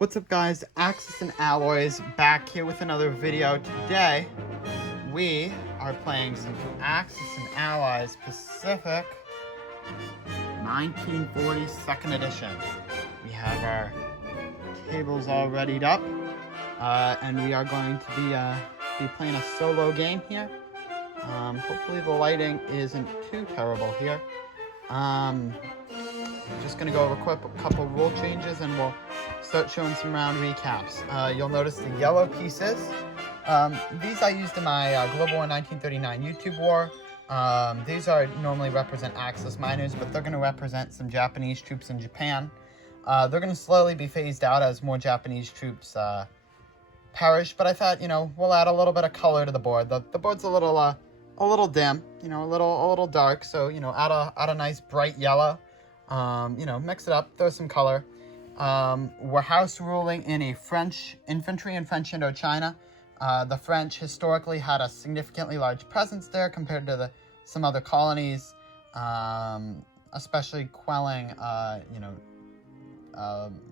What's up guys, Axis and Alloys back here with another video. Today, we are playing some Axis and Allies Pacific 1940 2nd edition. We have our tables all readied up, and we are going to be playing a solo game here. Hopefully the lighting isn't too terrible here. Just going to go over a couple rule changes and we'll start showing some round recaps. You'll notice the yellow pieces. These I used in my Global War 1939 YouTube war. These are normally represent Axis miners, but they're going to represent some Japanese troops in Japan. They're going to slowly be phased out as more Japanese troops perish, but I thought, we'll add a little bit of color to the board. The board's a little dim, a little dark, so, add a nice bright yellow. Mix it up, throw some color. We're house ruling in a French infantry in French Indochina. The French historically had a significantly large presence there compared to some other colonies, especially quelling,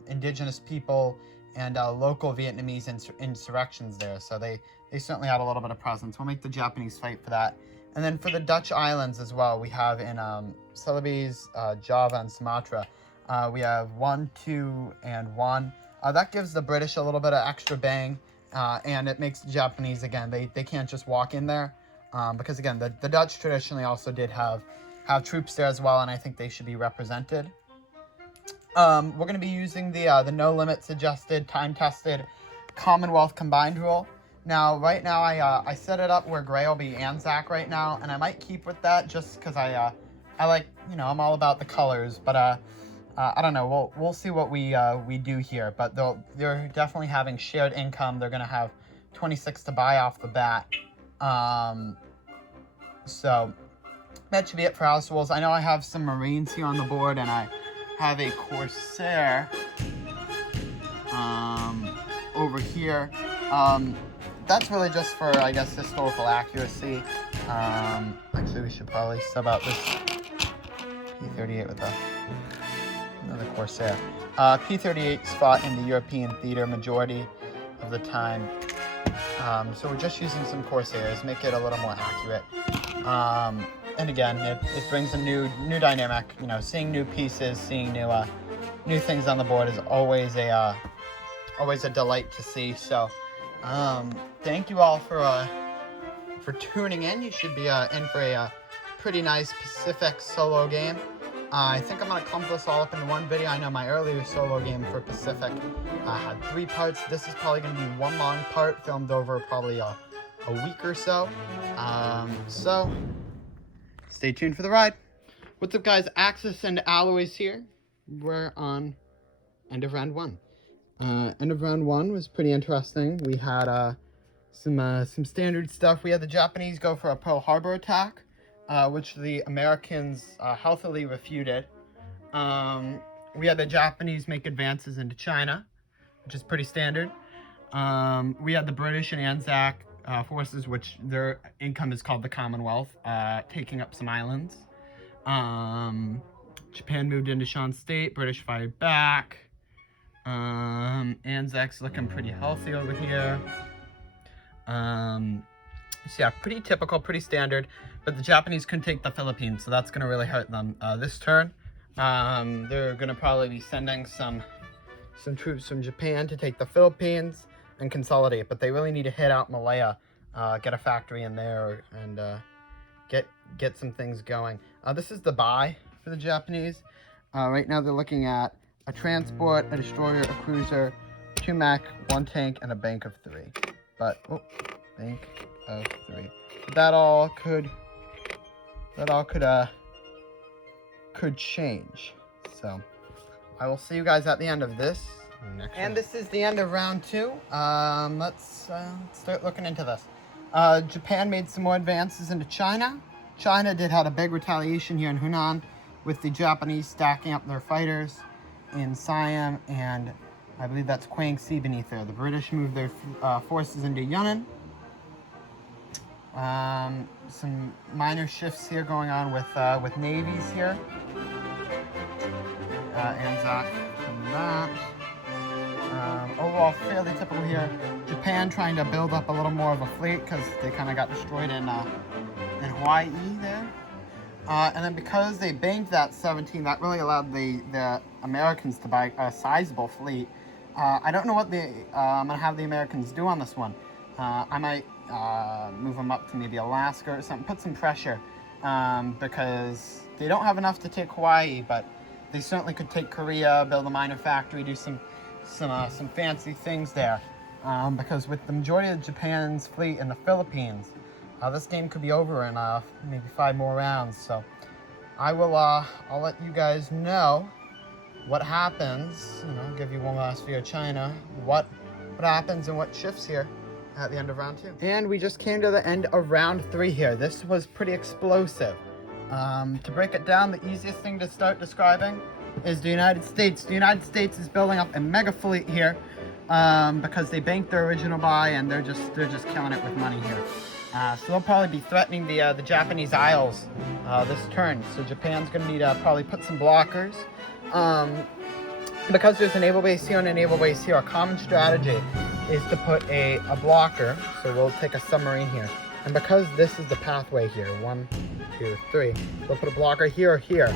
indigenous people and local Vietnamese insurrections there. So they certainly had a little bit of presence. We'll make the Japanese fight for that. And then for the Dutch islands as well, we have in Celebes, Java, and Sumatra, we have 1, 2, and 1. That gives the British a little bit of extra bang, and it makes the Japanese, again, they can't just walk in there, because, again, the Dutch traditionally also did have troops there as well, and I think they should be represented. We're going to be using the no limits adjusted, time-tested Commonwealth combined rule. Now, right now, I set it up where gray will be Anzac right now, and I might keep with that just because I like, I'm all about the colors, but I don't know, we'll see what we do here, but they're definitely having shared income. They're going to have 26 to buy off the bat, so that should be it for house rules. I know I have some Marines here on the board, and I have a Corsair over here. That's really just for, I guess, historical accuracy. Actually, we should probably sub out this P-38 with another Corsair. P-38 spot in the European theater majority of the time. So we're just using some Corsairs, make it a little more accurate. And again, it brings a new dynamic. Seeing new pieces, seeing new things on the board is always a delight to see. So. Thank you all for tuning in. You should be in for a pretty nice Pacific solo game. I think I'm going to clump this all up into one video. I know my earlier solo game for Pacific had 3 parts. This is probably going to be one long part, filmed over probably a week or so. So, stay tuned for the ride. What's up, guys? Axis and Alloys here. We're on end of round 1. End of round 1 was pretty interesting. We had some standard stuff. We had the Japanese go for a Pearl Harbor attack, which the Americans healthily refuted. We had the Japanese make advances into China, which is pretty standard. We had the British and Anzac forces, which their income is called the Commonwealth, taking up some islands. Japan moved into Shan State. British fired back. Anzac's looking pretty healthy over here. So yeah, pretty typical, pretty standard, but the Japanese couldn't take the Philippines, so that's going to really hurt them this turn. They're going to probably be sending some troops from Japan to take the Philippines and consolidate, but they really need to hit out Malaya, get a factory in there, and get some things going. This is the buy for the Japanese. Right now they're looking at a transport, a destroyer, a cruiser, 2 mech, 1 tank, and a bank of 3. But, bank of 3. But that all could change. So, I will see you guys at the end of this. And this is the end of round 2. Let's start looking into this. Japan made some more advances into China. China did have a big retaliation here in Hunan, with the Japanese stacking up their fighters in Siam, and I believe that's Kwang Si beneath there. The British moved their forces into Yunnan. Some minor shifts here going on with navies here. Anzac from that. overall fairly typical here. Japan trying to build up a little more of a fleet because they kind of got destroyed in Hawaii there. And then because they banked that 17, that really allowed the Americans to buy a sizable fleet. I don't know what I'm going to have the Americans do on this one. I might move them up to maybe Alaska or something, put some pressure, because they don't have enough to take Hawaii, but they certainly could take Korea, build a minor factory, do some fancy things there. Because with the majority of Japan's fleet in the Philippines, this game could be over in maybe 5 more rounds. So I'll let you guys know what happens. Give you one last view of China. What happens and what shifts here at the end of round 2. And we just came to the end of round 3 here. This was pretty explosive. To break it down, the easiest thing to start describing is the United States. The United States is building up a mega fleet here because they banked their original buy and they're just killing it with money here. So they'll probably be threatening the Japanese Isles this turn. So Japan's going to need to probably put some blockers. Because there's a naval base here and a naval base here, a common strategy is to put a blocker. So we'll take a submarine here. And because this is the pathway here, 1, 2, 3, we'll put a blocker here or here.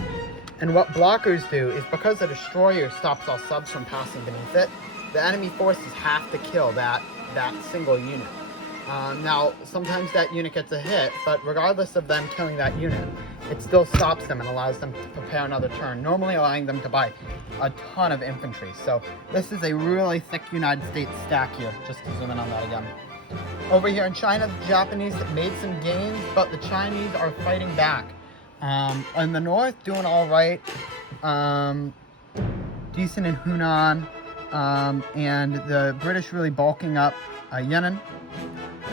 And what blockers do is because the destroyer stops all subs from passing beneath it, the enemy forces have to kill that single unit. Now, sometimes that unit gets a hit, but regardless of them killing that unit, it still stops them and allows them to prepare another turn, normally allowing them to buy a ton of infantry. So this is a really thick United States stack here, just to zoom in on that again. Over here in China, the Japanese made some gains, but the Chinese are fighting back. In the north, doing all right, decent in Hunan, and the British really bulking up Yan'an,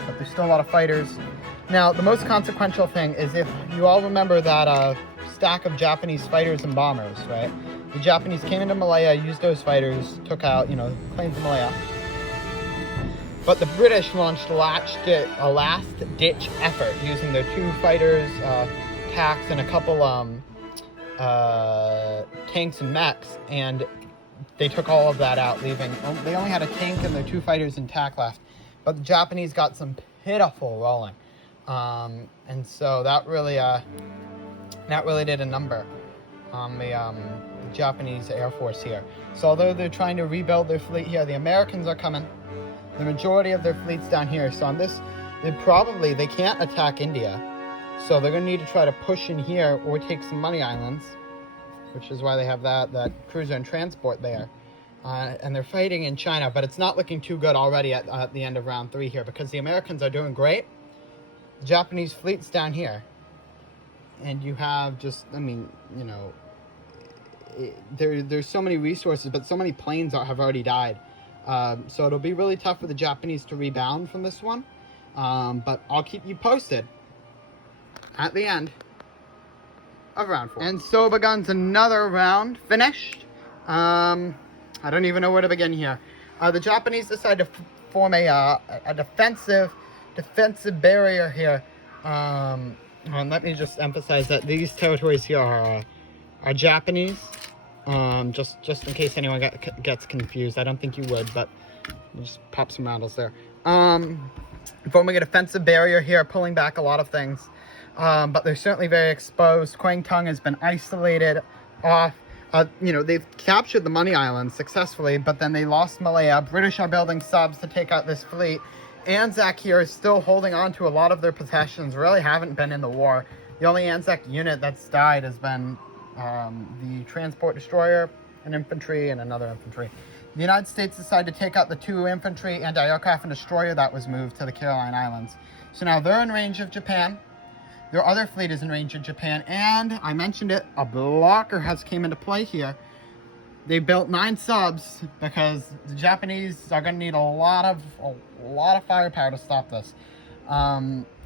but there's still a lot of fighters. Now, the most consequential thing is if you all remember that stack of Japanese fighters and bombers, right? The Japanese came into Malaya, used those fighters, took out, claimed Malaya. But the British launched a last-ditch effort using their 2 fighters, TACs, and a couple tanks and mechs, and they took all of that out, leaving. They only had a tank and their 2 fighters and TAC left, but the Japanese got some pitiful rolling, and so that really did a number on the Japanese Air Force here. So although they're trying to rebuild their fleet here, the Americans are coming. The majority of their fleet's down here. So on this, they can't attack India. So they're going to need to try to push in here or take some money islands, which is why they have that cruiser and transport there. And they're fighting in China, but it's not looking too good already at the end of round 3 here because the Americans are doing great. The Japanese fleet's down here. And you have there's so many resources, but so many planes have already died. So it'll be really tough for the Japanese to rebound from this one. But I'll keep you posted at the end of round 4. And so begins another round. Finished. I don't even know where to begin here. The Japanese decided to form a defensive barrier here. And let me just emphasize that these territories here are Japanese. Just in case anyone gets confused. I don't think you would, but I'll just pop some roundels there. Forming a defensive barrier here, pulling back a lot of things. But they're certainly very exposed. Kwangtung has been isolated off. They've captured the Money Islands successfully, but then they lost Malaya. British are building subs to take out this fleet. Anzac here is still holding on to a lot of their possessions, really haven't been in the war. The only Anzac unit that's died has been the transport destroyer, an infantry, and another infantry. The United States decided to take out the 2 infantry, anti-aircraft, and destroyer that was moved to the Caroline Islands. So now they're in range of Japan. Their other fleet is in range of Japan, and I mentioned it, a blocker has came into play here. They built 9 subs because the Japanese are going to need a lot of firepower to stop this.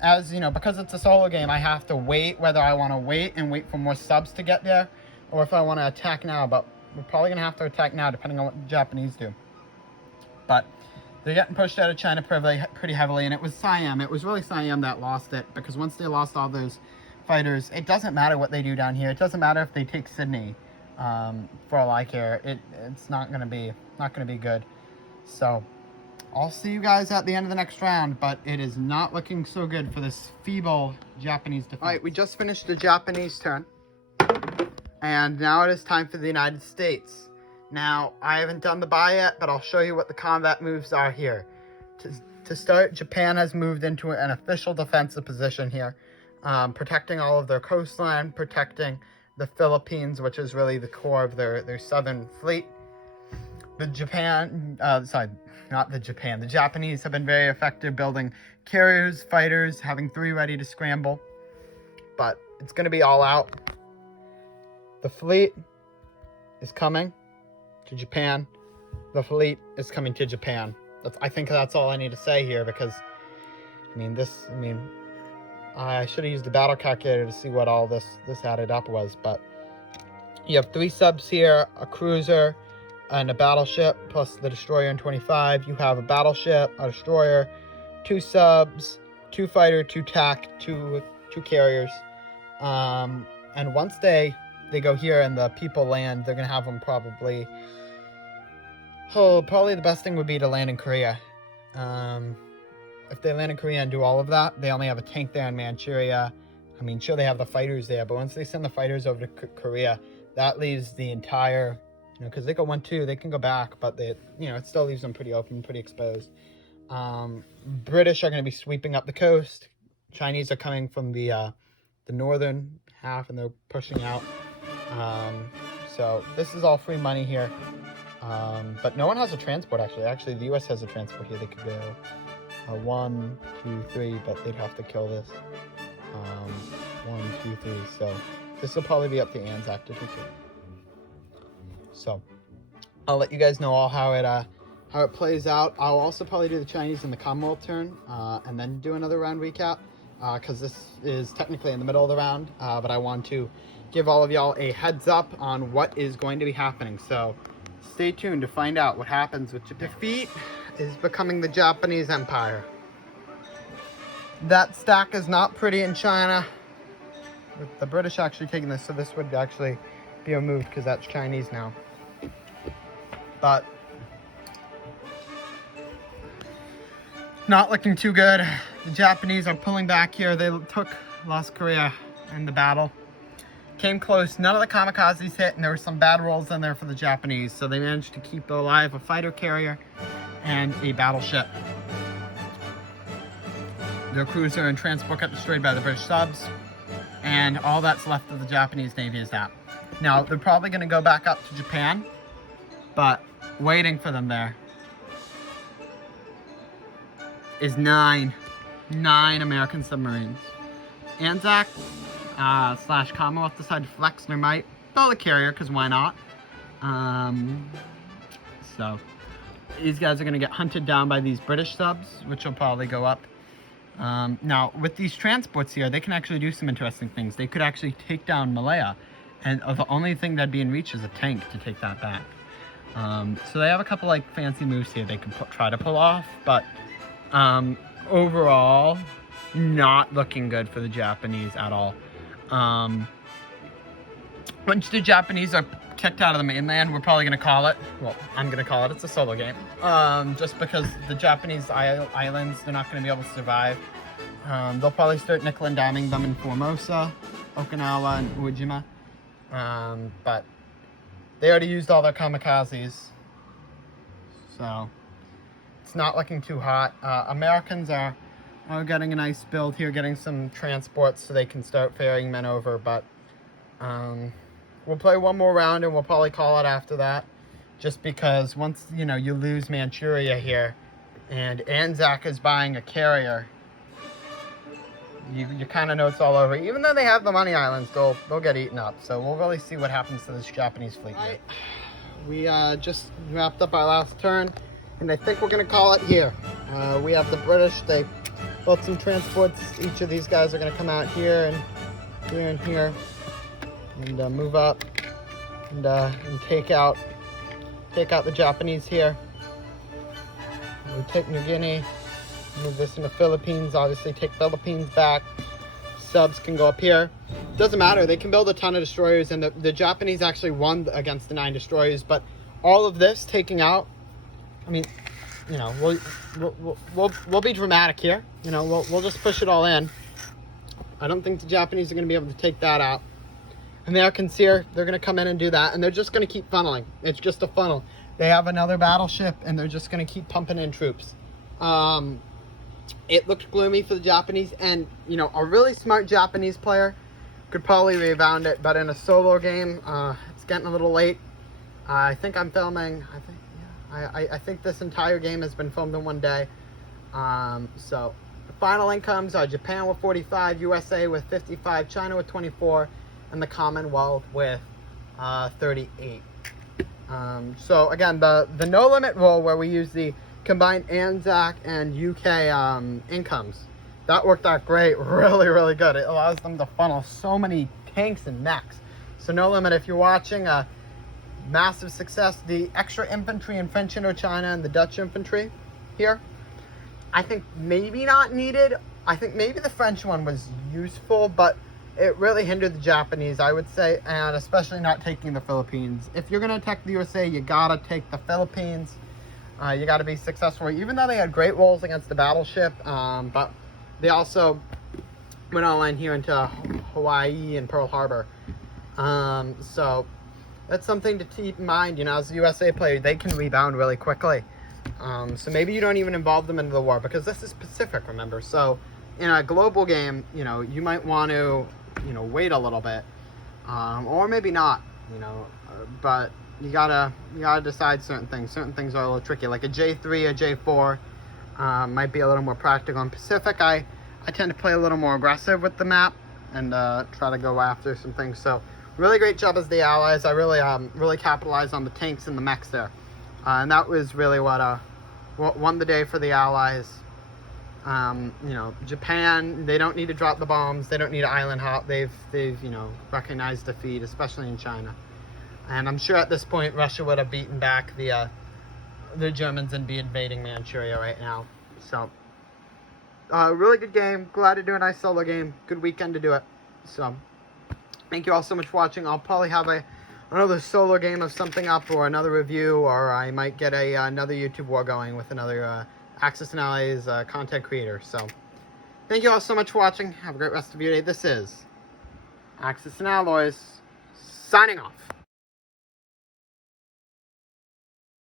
As you know, because it's a solo game, I have to wait whether I want to wait for more subs to get there, or if I want to attack now. But we're probably going to have to attack now, depending on what the Japanese do. But they're getting pushed out of China pretty heavily, and it was Siam. It was really Siam that lost it, because once they lost all those fighters, it doesn't matter what they do down here. It doesn't matter if they take Sydney. For all I care, it's not gonna be good. So I'll see you guys at the end of the next round, but it is not looking so good for this feeble Japanese defense. All right, we just finished the Japanese turn, and now it is time for the United States. Now, I haven't done the buy yet, but I'll show you what the combat moves are here. To start, Japan has moved into an official defensive position here, protecting all of their coastline, protecting the Philippines, which is really the core of their southern fleet. The Japanese have been very effective building carriers, fighters, having 3 ready to scramble. But it's going to be all out. The fleet is coming to Japan. The fleet is coming to Japan. I think that's all I need to say here, because, I should have used the battle calculator to see what all this added up was, but you have 3 subs here, a cruiser, and a battleship, plus the destroyer in 25. You have a battleship, a destroyer, 2 subs, 2 fighter, 2 TAC, 2 carriers. And once they go here and the people land, they're going to have them probably the best thing would be to land in Korea. If they land in Korea and do all of that, they only have a tank there in Manchuria. Sure, they have the fighters there, but once they send the fighters over to Korea, that leaves the entire, because they go 1-2, they can go back, but it still leaves them pretty open, pretty exposed. British are going to be sweeping up the coast. Chinese are coming from the northern half, and they're pushing out. So this is all free money here. But no one has a transport, actually. Actually, the U.S. has a transport here. They could go 1, 2, 3, but they'd have to kill this. 1, 2, 3. So this will probably be up to Anzac to take it. So I'll let you guys know all how it plays out. I'll also probably do the Chinese in the Commonwealth turn, and then do another round recap, because this is technically in the middle of the round, but I want to give all of y'all a heads up on what is going to be happening. So stay tuned to find out what happens with Japan. Defeat is becoming the Japanese Empire. That stack is not pretty in China, with the British actually taking this, so this would actually be removed because that's Chinese now. But not looking too good. The Japanese are pulling back here. They lost Korea in the battle. Came close. None of the kamikazes hit, and there were some bad rolls in there for the Japanese, so they managed to keep alive a fighter carrier and a battleship. Their cruiser and transport got destroyed by the British subs, and all that's left of the Japanese Navy is that. Now, they're probably going to go back up to Japan, but waiting for them there is 9 American submarines. Anzac / Commonwealth decided to flex their might. Build a carrier, because why not? So these guys are going to get hunted down by these British subs, which will probably go up. Now, with these transports here, they can actually do some interesting things. They could actually take down Malaya, and the only thing that'd be in reach is a tank to take that back. So they have a couple fancy moves here they can try to pull off, but overall, not looking good for the Japanese at all. Once the Japanese are kicked out of the mainland, we're probably going to call it, well, I'm going to call it, it's a solo game, just because the Japanese islands, they're not going to be able to survive. They'll probably start nickel and diming them in Formosa, Okinawa, and Ujima, but they already used all their kamikazes, so it's not looking too hot. Americans are getting a nice build here, getting some transports so they can start ferrying men over, but we'll play one more round and we'll probably call it after that, just because once you lose Manchuria here and Anzac is buying a carrier, you kind of know it's all over. Even though they have the money islands, they'll get eaten up, so we'll really see what happens to this Japanese fleet here. We just wrapped up our last turn, and I think we're going to call it here. We have the British. They built some transports. Each of these guys are going to come out here and here and here, and move up and take out the Japanese here. We take New Guinea, move this in the Philippines. Obviously, take Philippines back. Subs can go up here. Doesn't matter. They can build a ton of destroyers, and the Japanese actually won against the 9 destroyers. But all of this taking out I mean, you know, we'll be dramatic here. You know, we'll just push it all in. I don't think the Japanese are going to be able to take that out. And the Americans here, they're going to come in and do that, and they're just going to keep funneling. It's just a funnel. They have another battleship, and they're just going to keep pumping in troops. It looked gloomy for the Japanese, and, you know, a really smart Japanese player could probably rebound it, but in a solo game, it's getting a little late. I think I'm filming, I think this entire game has been filmed in one day. So the final incomes are Japan with 45, USA with 55, China with 24, and the Commonwealth with 38. So again, the no limit rule where we use the combined ANZAC and UK incomes, that worked out great. Really, really good. It allows them to funnel so many tanks and mechs. So no limit, if you're watching, massive success. The extra infantry in French Indochina and the Dutch infantry here, I think maybe not needed. I think maybe the French one was useful, but it really hindered the Japanese, I would say, and especially not taking the Philippines. If you're going to attack the USA, you got to take the Philippines. You got to be successful, even though they had great rolls against the battleship, but they also went all in here into Hawaii and Pearl Harbor. So that's something to keep in mind. You know, as a USA player, they can rebound really quickly. So maybe you don't even involve them into the war, because this is Pacific, remember? So in a global game, you know, you might want to, you know, wait a little bit, or maybe not, you know, but you gotta decide certain things. Certain things are a little tricky, like a J3 or J4 might be a little more practical. In Pacific, I tend to play a little more aggressive with the map and try to go after some things. So really great job as the Allies. I really capitalized on the tanks and the mechs there, and that was really what won the day for the Allies. You know, Japan, they don't need to drop the bombs. They don't need to island hop. They've you know, recognized defeat, especially in China. And I'm sure at this point Russia would have beaten back the Germans and be invading Manchuria right now. So really good game. Glad to do a nice solo game. Good weekend to do it. So thank you all so much for watching. I'll probably have another solo game of something up, or another review, or I might get another YouTube war going with another Axis and Allies content creator. So thank you all so much for watching. Have a great rest of your day. This is Axis and Alloys signing off.